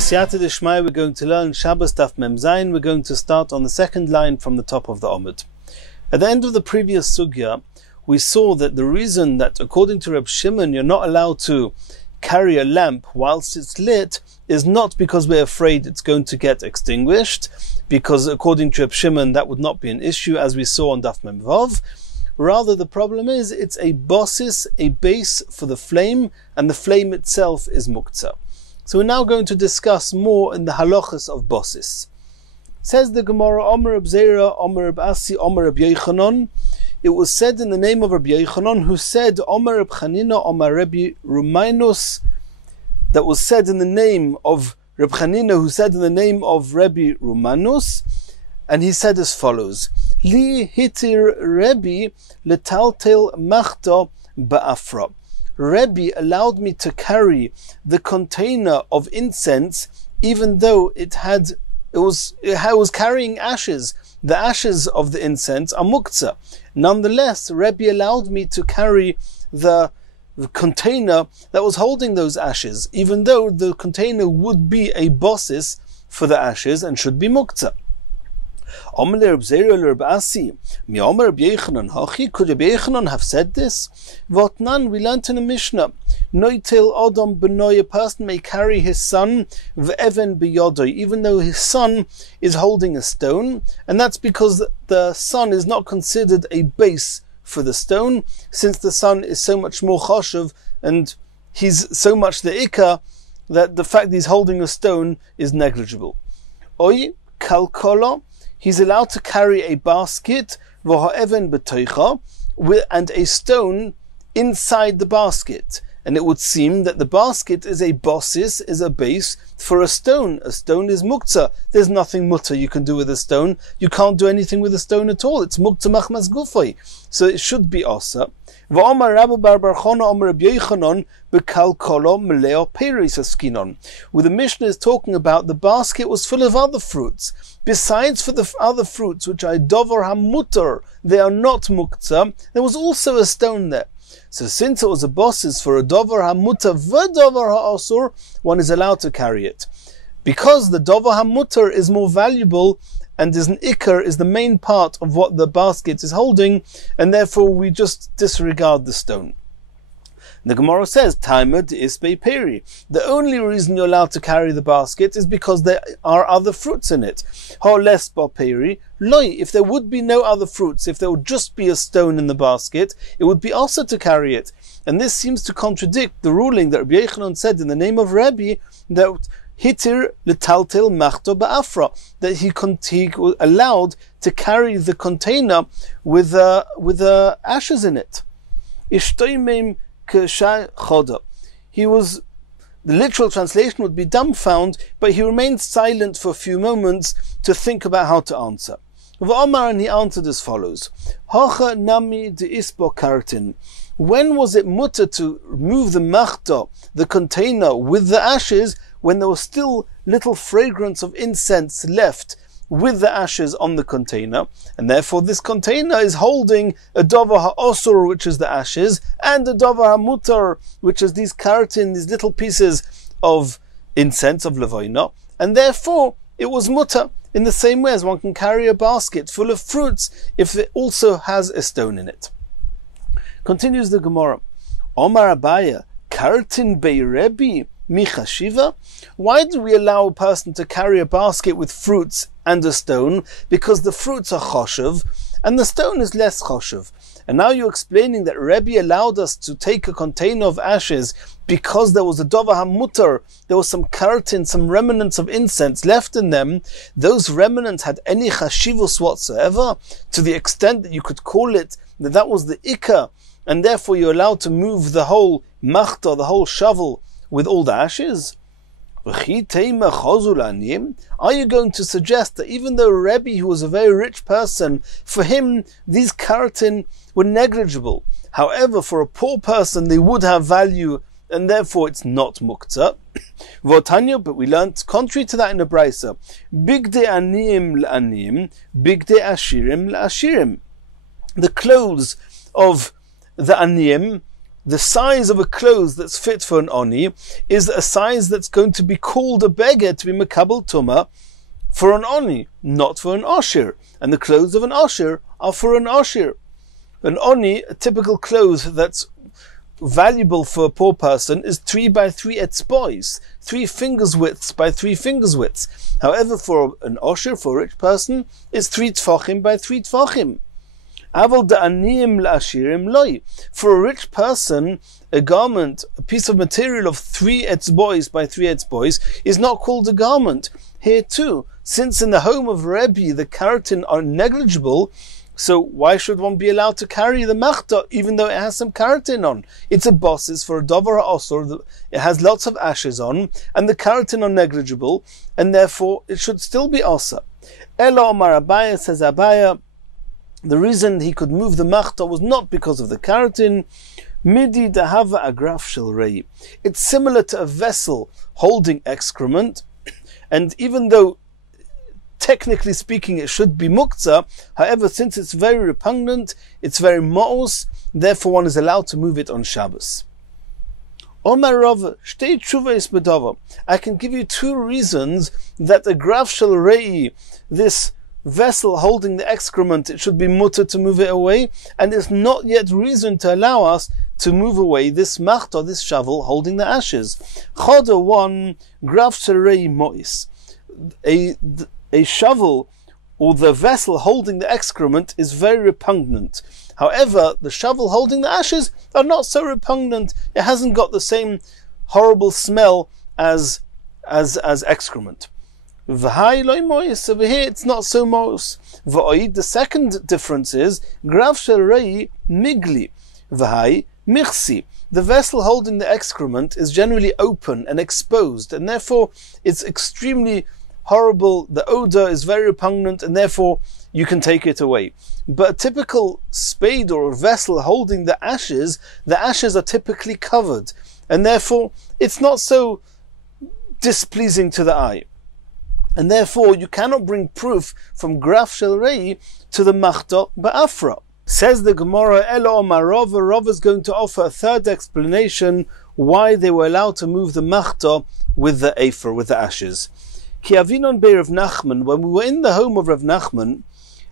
B'siyata d'shmaya, we're going to learn Shabbos Daf Mem Zayin. We're going to start on the second line from the top of the Omid. At the end of the previous sugya, we saw that the reason that, according to Reb Shimon, you're not allowed to carry a lamp whilst it's lit is not because we're afraid it's going to get extinguished, because according to Reb Shimon, that would not be an issue, as we saw on Daf Mem Vav. Rather, the problem is it's a basis, a base for the flame, and the flame itself is muktzah. So we're now going to discuss more in the halachas of basis. Says the Gemara, Omer Reb Zera, Omer Reb Asi, Omer Reb Yochanan. It was said in the name of Reb Yochanan, who said, Omer Reb Chanina, Omer Rebbe Rumainus. That was said in the name of Reb Chanina, who said in the name of Rebbe Rumanus. And he said as follows, Li hitir Rebbe letaltel machta ba'afra. Rebbe allowed me to carry the container of incense, even though it was carrying ashes. The ashes of the incense are muktzah. Nonetheless, Rebbe allowed me to carry the container that was holding those ashes, even though the container would be a basis for the ashes and should be muktzah. Could Reb Yochanan have said this? Votnan, we learnt in a Mishnah, Noitil Odom Benoy, a person may carry his son, V'even B'yodoi, even though his son is holding a stone, and that's because the son is not considered a base for the stone, since the son is so much more choshev, and he's so much the ikar, that the fact that he's holding a stone is negligible. Oi, Kalkola, he's allowed to carry a basket, and a stone inside the basket. And it would seem that the basket is a basis, is a base for a stone. A stone is muktzah. There's nothing mutter you can do with a stone. You can't do anything with a stone at all. It's muktzah machmas gufay. So it should be asa. Where the Mishnah is talking about the basket was full of other fruits. Besides for the other fruits, which are dover hamutar, they are not muktzah, there was also a stone there. So since it was a basis for a dover hamutar v'dover ha'asur, one is allowed to carry it. Because the dover hamutar is more valuable and is an ikar, is the main part of what the basket is holding, and therefore we just disregard the stone. The Gemara says, Taimed isbei peri. The only reason you're allowed to carry the basket is because there are other fruits in it. Ho les ba peri, loi. If there would be no other fruits, if there would just be a stone in the basket, it would be also to carry it. And this seems to contradict the ruling that Rabbi Yochanan said in the name of Rebbe, that hitir letaltel machto ba'afra, that he was allowed to carry the container with ashes in it. He was, the literal translation would be dumbfounded, but he remained silent for a few moments to think about how to answer. And he answered as follows: Hacha nami de isbo kartin. When was it mutter to move the machta, the container, with the ashes, when there was still little fragrance of incense left with the ashes on the container, and therefore this container is holding a dover ha'osur, which is the ashes, and a dover ha'mutar, which is these karatin, these little pieces of incense, of levoina, and therefore it was mutar, in the same way as one can carry a basket full of fruits if it also has a stone in it. Continues the Gemara, Omar Abaya, karatin bei Rebbe, Michashiva? Why do we allow a person to carry a basket with fruits and a stone? Because the fruits are choshev and the stone is less choshev. And now you're explaining that Rebbe allowed us to take a container of ashes because there was a dover hamutar, there was some karatin, some remnants of incense left in them. Those remnants had any chashivus whatsoever, to the extent that you could call it that was the ikar, and therefore you're allowed to move the whole machta, the whole shovel, with all the ashes? Are you going to suggest that even though Rebbe, who was a very rich person, for him these karatin were negligible, however for a poor person they would have value, and therefore it's not muktzah? But we learnt contrary to that in the Brisa, bigde aniyim l'aniyim, bigde ashirim l'ashirim. The clothes of the aniyim the size of a clothes that's fit for an oni is a size that's going to be called a beggar to be makabel tumah for an oni, not for an oshir. And the clothes of an oshir are for an oshir. An oni, a typical clothes that's valuable for a poor person, is 3 by 3 etzbois, 3 fingers widths by 3 fingers widths. However, for an oshir, for a rich person, is 3 tfachim by 3 tfachim. Aval da'aniyim la'ashirim loi. For a rich person, a garment, a piece of material of 3 etzbois by 3 etzbois, is not called a garment. Here too, since in the home of Rebbe the keratin are negligible, so why should one be allowed to carry the machta even though it has some keratin on? It's a bosses for a dover ha'osor, it has lots of ashes on, and the keratin are negligible, and therefore it should still be osa. Ela Omar Abaya, says Abaya, the reason he could move the machta was not because of the keratin. Midi dahava agraf shel rei. It's similar to a vessel holding excrement, and even though technically speaking it should be muktzah, however, since it's very repugnant, it's very ma'os, therefore one is allowed to move it on Shabbos. Omar Rav, shtei tshuva bedava. I can give you 2 reasons that a graf shel rei, this vessel holding the excrement, it should be mutter to move it away, and it's not yet reason to allow us to move away this machta, this shovel holding the ashes. Choda 1, graf shel rei mois. A shovel or the vessel holding the excrement is very repugnant. However, the shovel holding the ashes are not so repugnant. It hasn't got the same horrible smell as excrement. V'hai loy mois, over here it's not so mois. V'oid, the second difference is graf shel rei migli. V'hai michsi. The vessel holding the excrement is generally open and exposed, and therefore it's extremely horrible. The odor is very repugnant, and therefore you can take it away. But a typical spade or a vessel holding the ashes are typically covered, and therefore it's not so displeasing to the eye. And therefore you cannot bring proof from graf shel rei to the machta ba'afra. Says the Gemara, Elo Omar Rav, Rav is going to offer a third explanation why they were allowed to move the machta with the afer, with the ashes. Ki avinon be Rav Nachman, when we were in the home of Rav Nachman,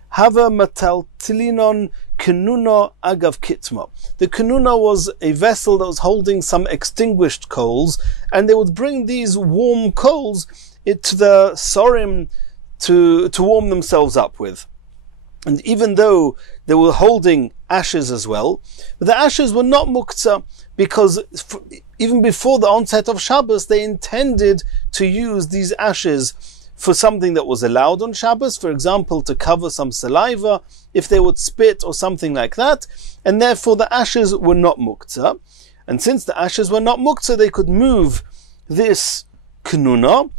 hava mataltilinon kenuna agav kitma. The kenuna was a vessel that was holding some extinguished coals, and they would bring these warm coals to the sorim to warm themselves up with. And even though they were holding ashes as well, the ashes were not muktzah, because even before the onset of Shabbos, they intended to use these ashes for something that was allowed on Shabbos, for example, to cover some saliva, if they would spit or something like that, and therefore the ashes were not muktzah. And since the ashes were not muktzah, they could move this knuna,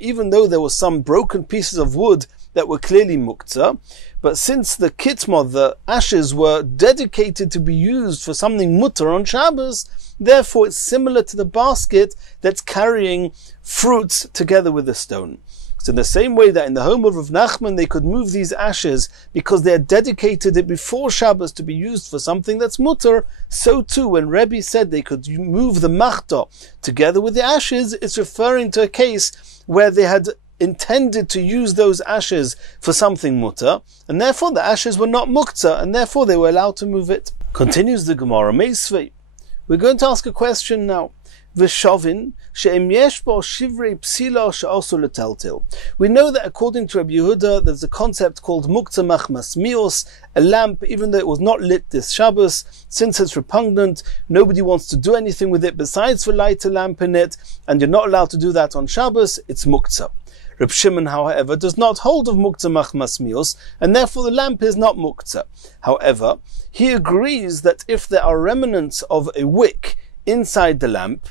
even though there were some broken pieces of wood that were clearly muktzah, but since the kitma, the ashes, were dedicated to be used for something mutter on Shabbos, therefore it's similar to the basket that's carrying fruits together with the stone. So in the same way that in the home of Rav Nachman they could move these ashes because they had dedicated it before Shabbos to be used for something that's mutter, so too when Rebbe said they could move the machta together with the ashes, it's referring to a case where they had intended to use those ashes for something mutter, and therefore the ashes were not muktzah, and therefore they were allowed to move it. Continues the Gemara, Meisvei. We're going to ask a question now. V'shovin she'em yesh bo shivrei psila she'osu leteltel. We know that according to Rabbi Yehuda, there's a concept called muktzah machmas mios, a lamp, even though it was not lit this Shabbos, since it's repugnant, nobody wants to do anything with it besides for light a lamp in it, and you're not allowed to do that on Shabbos, it's muktzah. Reb Shimon, however, does not hold of muktzah machmas mios, and therefore the lamp is not muktzah. However, he agrees that if there are remnants of a wick inside the lamp,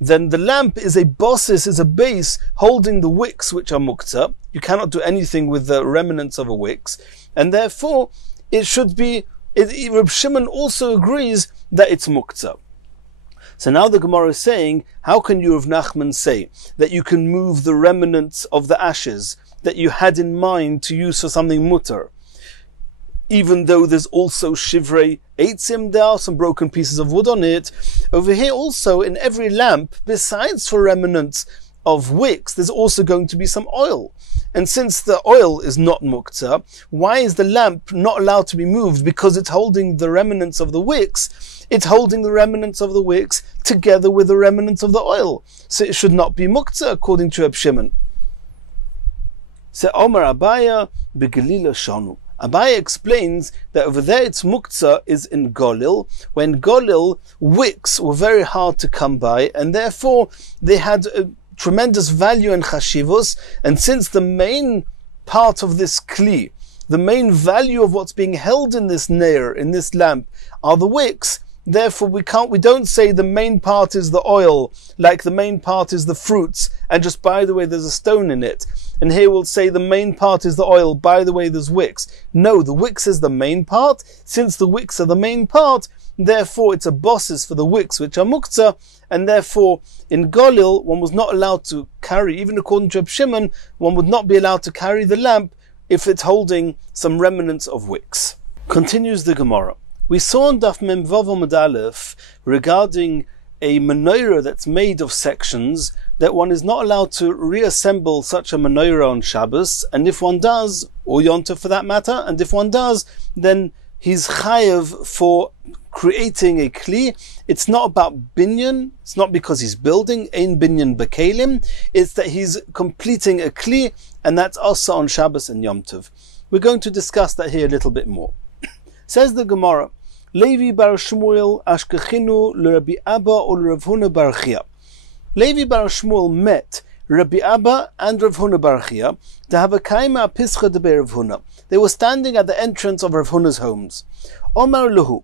then the lamp is a bossis, is a base holding the wicks which are muktzah. You cannot do anything with the remnants of a wicks, and therefore it should be. Reb Shimon also agrees that it's muktzah. So now the Gemara is saying, how can you, Rav Nachman, say that you can move the remnants of the ashes that you had in mind to use for something mutter? even though there's also shivrei eitzim, there are some broken pieces of wood on it. Over here also, in every lamp, besides for remnants of wicks, there's also going to be some oil. And since the oil is not muktzah, why is the lamp not allowed to be moved? Because it's holding the remnants of the wicks. It's holding the remnants of the wicks together with the remnants of the oil. So it should not be muktzah, according to Reb Shimon. So Omar Abaya begalila shanu. Abaya explains that over there its muktzah is in Golil. When Golil, wicks were very hard to come by, and therefore they had a tremendous value and chashivos, and since the main part of this kli, the main value of what's being held in this neir, in this lamp, are the wicks, therefore we don't say the main part is the oil, like the main part is the fruits, and just by the way there's a stone in it. And here we'll say the main part is the oil, by the way there's wicks. No, the wicks is the main part. Since the wicks are the main part, therefore it's a bosses for the wicks which are muktzah, and therefore in Golil one was not allowed to carry, even according to Reb Shimon, one would not be allowed to carry the lamp if it's holding some remnants of wicks. Continues the Gemara. We saw in Daf Mem Vav Amud Aleph regarding a menorah that's made of sections, that one is not allowed to reassemble such a menorah on Shabbos, and if one does, or Yom Tov for that matter, and if one does, then he's chayev for creating a kli. It's not about binyan, it's not because he's building, ein binyan bekelim, it's that he's completing a kli, and that's also on Shabbos and Yom Tov. We're going to discuss that here a little bit more. Says the Gemara, Levi bar Shmuel ashkechinu l'Rabbi Abba or Rav Huna bar Chia. Levi bar Shmuel met Rabbi Abba and Rav Huna bar Chia to have a kaima pischa de Rav Huna. They were standing at the entrance of Rav Huna's homes. Omar Luhu,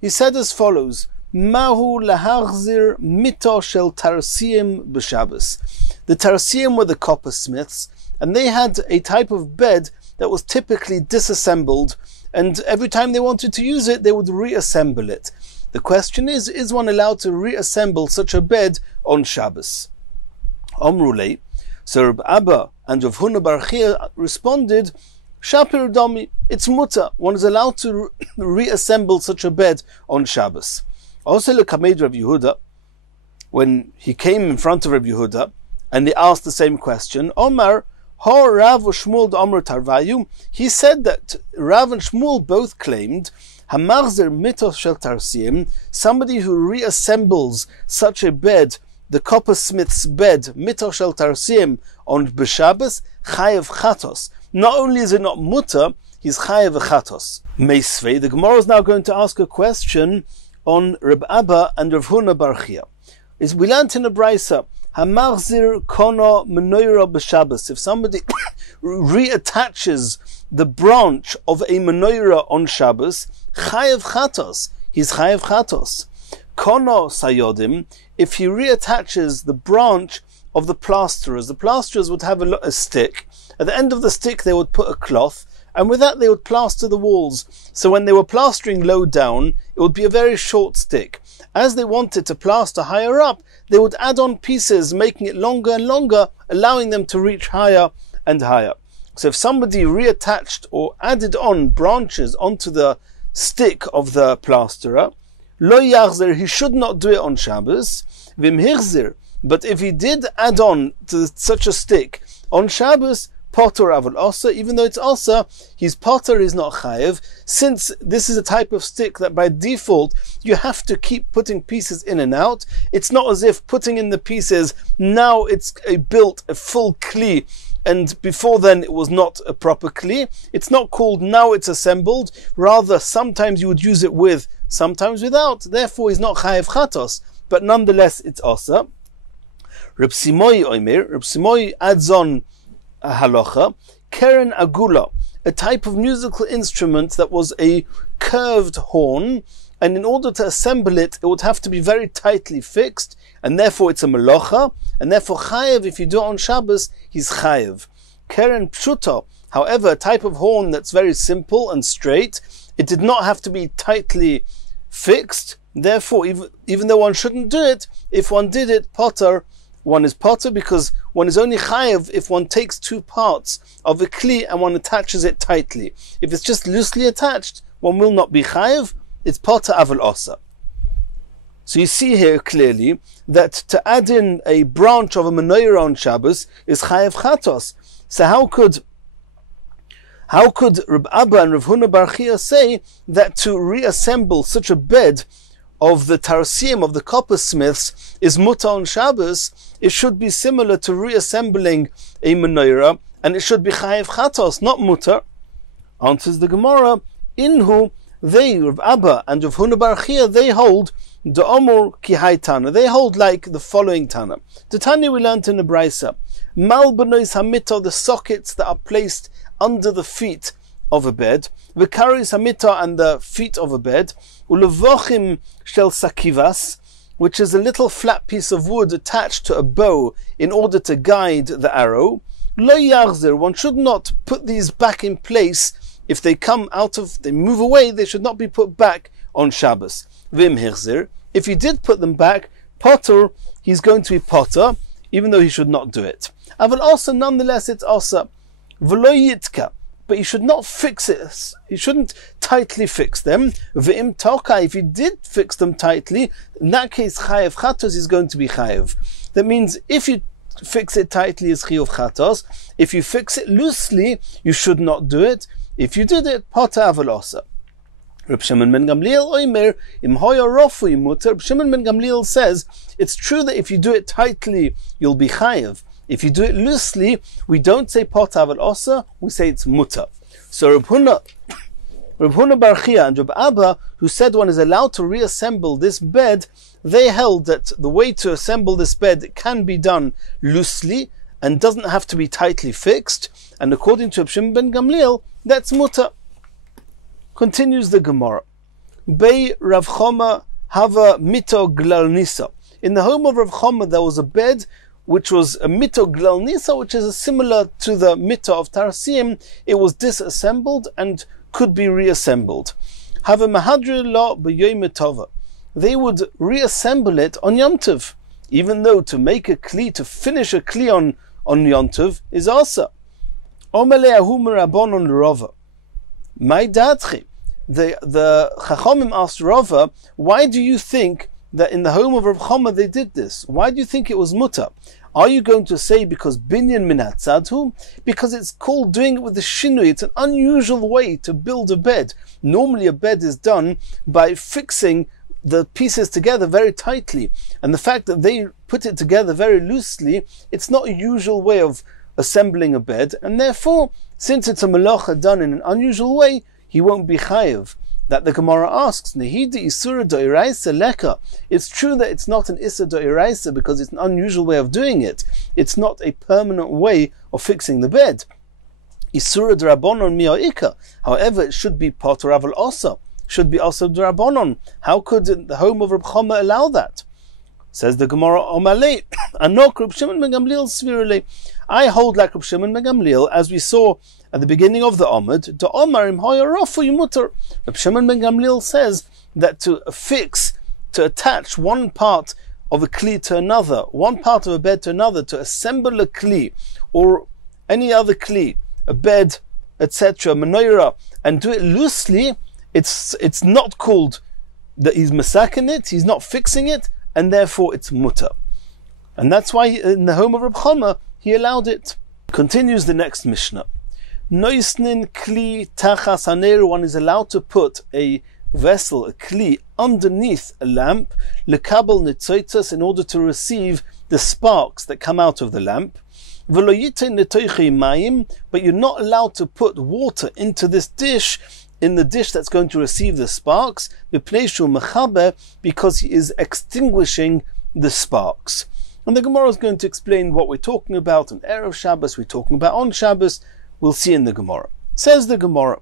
he said as follows, Mahu lahachzir mito shel tarsiim b'Shabbos. The tarsiim were the coppersmiths, and they had a type of bed that was typically disassembled, and every time they wanted to use it, they would reassemble it. The question is one allowed to reassemble such a bed on Shabbos? Omrulei. So Reb Abba and Rav Huna bar Chia responded, Shapir Domi, it's mutter. One is allowed to reassemble such a bed on Shabbos. Also, Lekamed Rav Yehuda, when he came in front of Rav Yehuda, and they asked the same question, Omar, Ho Rav Shmuel Omar Tarvayu, he said that Rav and Shmuel both claimed Hamachzer mitos shel tarsiim, somebody who reassembles such a bed, the coppersmith's bed, mitos shel tarsiim, on B'Shabbos, chayev chatos. Not only is it not mutter, he's chayev chatos. Meisvei, the Gemara is now going to ask a question on Reb Abba and Rav Huna bar Chia. We learned in a brisa, Hamachzir kono menorah b'Shabbos. If somebody reattaches the branch of a menorah on Shabbos, chayev chatos. He's chayev chatos. Kono sayodim. If he reattaches the branch of the plasterers would have a stick. At the end of the stick, they would put a cloth, and with that they would plaster the walls. So when they were plastering low down, it would be a very short stick. As they wanted to plaster higher up, they would add on pieces, making it longer and longer, allowing them to reach higher and higher. So if somebody reattached or added on branches onto the stick of the plasterer, lo yachzer, he should not do it on Shabbos. Vim hirzir, but if he did add on to such a stick on Shabbos, potter avol osa, even though it's osa, his potter is not chayev, since this is a type of stick that by default you have to keep putting pieces in and out. It's not as if putting in the pieces, now it's built a full kli, and before then it was not a proper kli. It's not called now it's assembled, rather sometimes you would use it with, sometimes without, therefore he's not chayev chatos, but nonetheless it's osa. Reb Simoi Omer, Reb Simoi adds on a halacha, keren agula, a type of musical instrument that was a curved horn, and in order to assemble it, it would have to be very tightly fixed, and therefore it's a melocha, and therefore chayev, if you do it on Shabbos, he's chayev. Keren pshuta, however, a type of horn that's very simple and straight, it did not have to be tightly fixed, therefore even though one shouldn't do it, if one did it, potter one is potter because one is only chayev if one takes two parts of a kli and one attaches it tightly. If it's just loosely attached, one will not be chayev. It's potter aval osa. So you see here clearly that to add in a branch of a menorah on Shabbos is chayev chatos. So how could Reb Abba and Rav Huna bar Chia say that to reassemble such a bed of the tarsim, of the coppersmiths, is mutar on Shabbos? It should be similar to reassembling a menorah, and it should be chayev chatos, not mutar. Answers the Gemara, inhu, they, Rav Abba and Rav Huna bar Chia, they hold the Omor Kihai Tana. They hold like the following Tana. The Tanya we learnt in the Braisa. Mal benois hamita, the sockets that are placed under the feet of a bed. V'karis hamita, and the feet of a bed. Ulevochim shel sakivas, which is a little flat piece of wood attached to a bow in order to guide the arrow. Lo yarzir, one should not put these back in place. If they they move away, they should not be put back on Shabbos. Vim hirzir, if he did put them back, potter, he's going to be potter, even though he should not do it. Aval also, nonetheless, it's also v'lo yitka, but he should not fix it. He shouldn't tightly fix them. V'im toka, if he did fix them tightly, in that case, chayev chatos is going to be chayev. That means if you fix it tightly, is chayev chatos. If you fix it loosely, you should not do it. If you did it, potter aval also. Reb Shimon ben Gamliel oimer im hoya rofu mutar. Reb Shimon ben Gamliel says it's true that if you do it tightly, you'll be chayev. If you do it loosely, we don't say potter aval osa, we say it's mutar. So Reb Huna bar Chia and Reb Abba, who said one is allowed to reassemble this bed, they held that the way to assemble this bed can be done loosely and doesn't have to be tightly fixed. And according to Reb Shimon ben Gamliel, that's mutar. Continues the Gemara. Bei Rav Choma hava mito glal nisa. In the home of Rav Choma there was a bed which was a mito glal nisa, which is similar to the mito of Tarsim. It was disassembled and could be reassembled. Hava mahadri lo b'yoyim tova. They would reassemble it on Yom Tov, even though to make a kli, to finish a kli on Yom Tov is asa. Omele ahu merabonon l'rova. My datchi. The Chachamim asked Rava, why do you think that in the home of Rav Choma they did this? Why do you think it was mutar? Are you going to say because binyan min hatzadhu? Because it's called doing it with the shinui. It's an unusual way to build a bed. Normally a bed is done by fixing the pieces together very tightly. And the fact that they put it together very loosely, it's not a usual way of assembling a bed. And therefore, since it's a malacha done in an unusual way, he won't be chayev. That the Gemara asks, Nehidi isura do'iraisa leka. It's true that it's not an issa do'iraisa because it's an unusual way of doing it. It's not a permanent way of fixing the bed. Isura d'rabonon mi'o'ika. However, it should be potter aval osa. Should be also d'rabonon. How could the home of Reb Choma allow that? Says the Gemara, Omalei, Anok Reb Shimon ben Gamliel svirulei. I hold like Reb Shimon ben Gamliel, as we saw at the beginning of the Omid, the Omar im hoya rofu yimutar. Reb Shimon ben Gamliel says that to attach one part of a kli to another, one part of a bed to another, to assemble a kli, or any other kli, a bed, etc., menorah, and do it loosely, it's not called that he's masaking it, he's not fixing it, and therefore it's mutar. And that's why in the home of Reb Choma, he allowed it. Continues the next Mishnah. Noisnin kli tachas haner, one is allowed to put a vessel, a kli, underneath a lamp, lekabel nitzoitzas, in order to receive the sparks that come out of the lamp. V'lo yitein netoichei mayim, but you're not allowed to put water into this dish, in the dish that's going to receive the sparks, because he is extinguishing the sparks. And the Gemara is going to explain what we're talking about on Erev Shabbos, we're talking about on Shabbos. We'll see in the Gemara. Says the Gemara.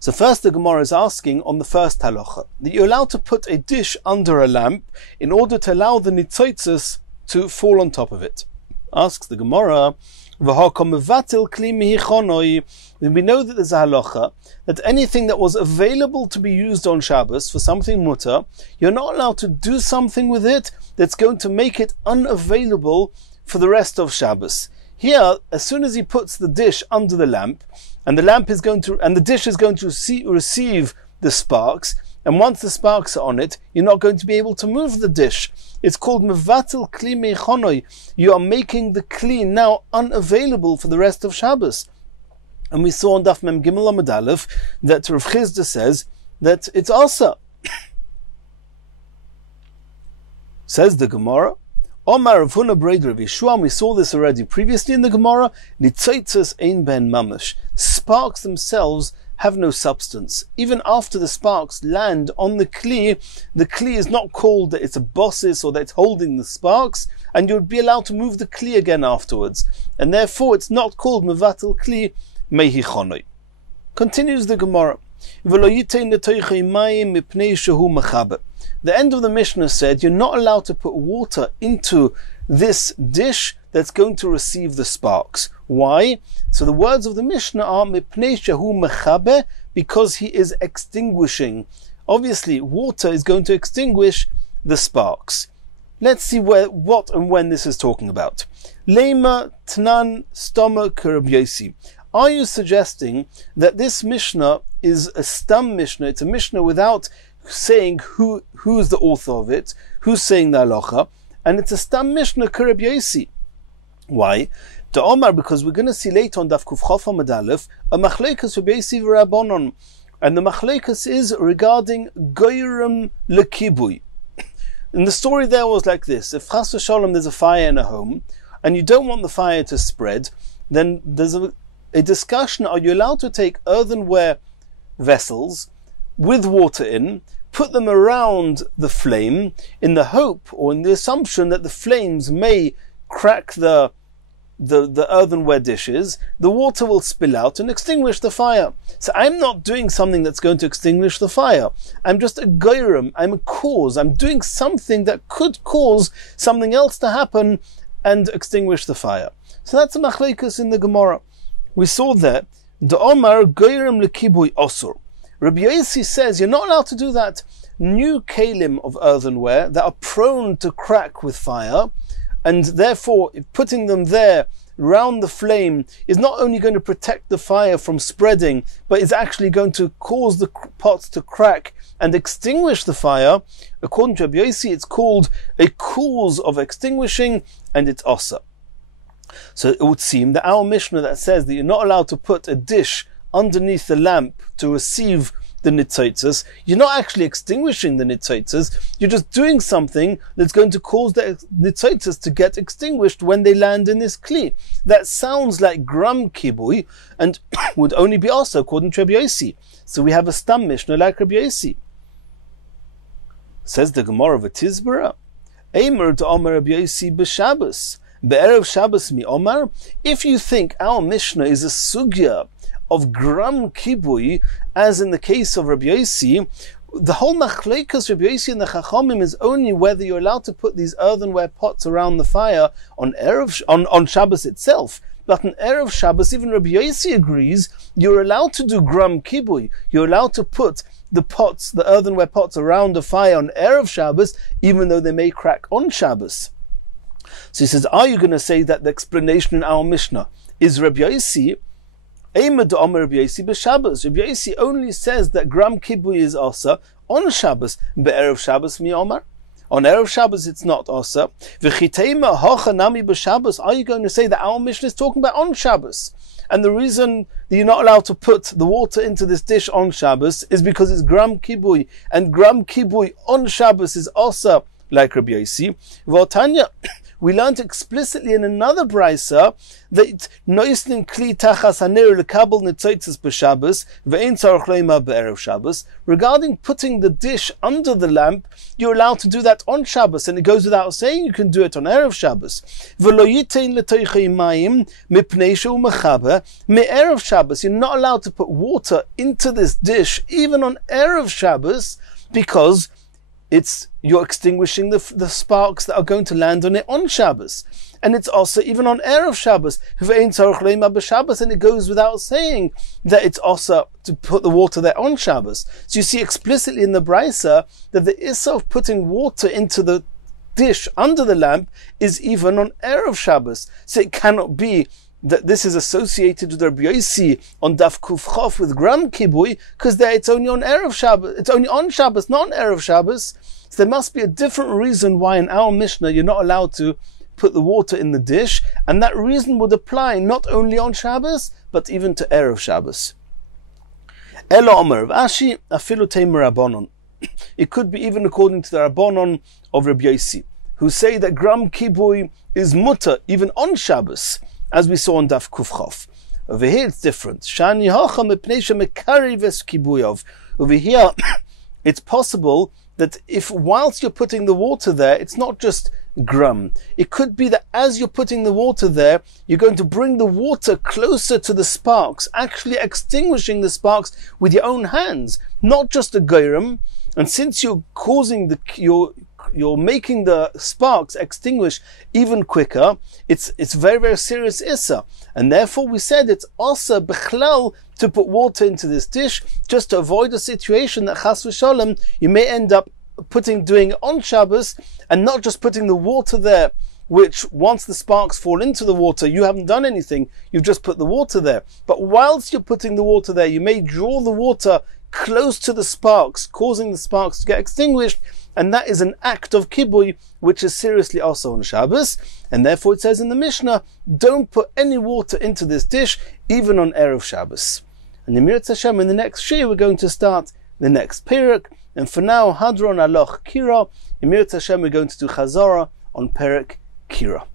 So first the Gemara is asking on the first halacha, that you're allowed to put a dish under a lamp in order to allow the nitzoitzes to fall on top of it. Asks the Gemara, We know that there's a halacha that anything that was available to be used on Shabbos for something mutter, you're not allowed to do something with it that's going to make it unavailable for the rest of Shabbos. Here, as soon as he puts the dish under the lamp, and the dish is going to receive the sparks, and once the sparks are on it, you're not going to be able to move the dish. It's called mevatel kli meichonoi. You are making the kli now unavailable for the rest of Shabbos. And we saw on Daf Mem Gimel Amud Aleph that Rav Chizda says that it's asa. Says the Gemara, Omar Rav Huna Breid Rav Yeshua, we saw this already previously in the Gemara, Nitzotzos ein ben mamash. Sparks themselves have no substance. Even after the sparks land on the kli is not called that it's a bossis or that it's holding the sparks, and you'd be allowed to move the kli again afterwards. And therefore it's not called mevatel kli mehichonoi. Continues the Gemara. The end of the Mishnah said you're not allowed to put water into this dish that's going to receive the sparks. Why? So the words of the Mishnah are mipnei shehu mechabe, because he is extinguishing. Obviously, water is going to extinguish the sparks. Let's see what and when this is talking about. Lema tnan stoma kerab yosi. Are you suggesting that this Mishnah is a stam Mishnah? It's a Mishnah without saying who's the author of it, who's saying the halacha, and it's a stam Mishnah kerab yosi. Why? To Omar, because we're going to see later on Daf Kuf Chof Amud Aleph a machleikas Rabbi Yosi v'Rabbanon, and the machleikas is regarding goyrem lekibui. And the story there was like this: if chas v'shalom there's a fire in a home, and you don't want the fire to spread, then there's a discussion: are you allowed to take earthenware vessels with water in, put them around the flame, in the hope or in the assumption that the flames may crack the earthenware dishes, the water will spill out and extinguish the fire. So I'm not doing something that's going to extinguish the fire. I'm just a goyrem, I'm a cause, I'm doing something that could cause something else to happen and extinguish the fire. So that's a machleikus in the Gemara. We saw that the Omar goyrem lekibui osur. Rabbi Yosi says you're not allowed to do that. New kalim of earthenware that are prone to crack with fire, and therefore putting them there round the flame is not only going to protect the fire from spreading, but is actually going to cause the pots to crack and extinguish the fire. According to Rabbi Yosi, it's called a cause of extinguishing, and it's osa. So it would seem that our Mishnah that says that you're not allowed to put a dish underneath the lamp to receive the nitzotzos, you're not actually extinguishing the nitzotzos, you're just doing something that's going to cause the nitzotzos to get extinguished when they land in this kli. That sounds like gram kibui, and would only be also according to Rabbi Yosi. So we have a stam Mishnah like Rabbi Yosi. Says the Gemara of Tizbara, Eimer to Omer Rabbi Yosi b'Shabbos, be'erev Shabbos mi Omer. If you think our Mishnah is a sugya of gram kibui, as in the case of Rabbi Yosi, the whole machleikas Rabbi Yosi and the Chachamim is only whether you're allowed to put these earthenware pots around the fire on Shabbos itself. But on Erev Shabbos, even Rabbi Yosi agrees you're allowed to do gram kibui. You're allowed to put the pots, the earthenware pots, around the fire on Erev Shabbos, even though they may crack on Shabbos. So he says, are you going to say that the explanation in our Mishnah is Rabbi Yosi? Rabbi Yosi only says that gram kibui is asa on Shabbos. Be'erev Shabbos mi Omar. On Erev Shabbos it's not asa. V'chiteima hocha nami b'Shabbos. Are you going to say that our Mishnah is talking about on Shabbos? And the reason that you're not allowed to put the water into this dish on Shabbos is because it's gram kibui, and gram kibui on Shabbos is asa, like Rabbi Yosi. V'otanya, we learned explicitly in another brisa that noisnin kli tachas haner lekabel nitzotzos b'Shabbos ve'ein tzarich leima be'erev Shabbos. Regarding putting the dish under the lamp, you're allowed to do that on Shabbos, and it goes without saying you can do it on erev Shabbos. V'lo yitein letoichei mayim mipnei shehu mechaber me'erev Shabbos. You're not allowed to put water into this dish even on erev Shabbos, because you're extinguishing the sparks that are going to land on it on Shabbos. And it's also even on Erev Shabbos. And it goes without saying that it's also to put the water there on Shabbos. So you see explicitly in the Brisa that the issa of putting water into the dish under the lamp is even on Erev Shabbos. So it cannot be that this is associated with Rabbi Yossi on Daf Kuf Chof with gram kibui, because there it's only on Erev Shabbos. It's only on Shabbos, not on Erev Shabbos. So there must be a different reason why in our Mishnah you're not allowed to put the water in the dish, and that reason would apply not only on Shabbos, but even to Erev Shabbos. Elo Omer of Ashi afilu teimer Rabbanon. It could be even according to the Rabbanon of Rabbi Yossi, who say that gram kibui is mutter even on Shabbos, as we saw on Daf Kuf Chof. Over here it's different. Shani hacha mepnei shemekari ves kibuyov. Over here it's possible that if whilst you're putting the water there, it's not just gram. It could be that as you're putting the water there, you're going to bring the water closer to the sparks, actually extinguishing the sparks with your own hands, not just a geirim. And since you're causing you're making the sparks extinguish even quicker, it's very, very serious issa. And therefore we said it's also bechlal to put water into this dish, just to avoid a situation that chas v'shalom you may end up doing it on Shabbos, and not just putting the water there, which once the sparks fall into the water, you haven't done anything, you've just put the water there. But whilst you're putting the water there, you may draw the water close to the sparks, causing the sparks to get extinguished, and that is an act of kibui, which is seriously also on Shabbos, and therefore it says in the Mishnah, don't put any water into this dish, even on Erev Shabbos. And Yemirat Hashem, in the next shiur, we're going to start the next perek, and for now, Hadron Aloch Kira, Yemirat Hashem, we're going to do Chazara on Perek Kira.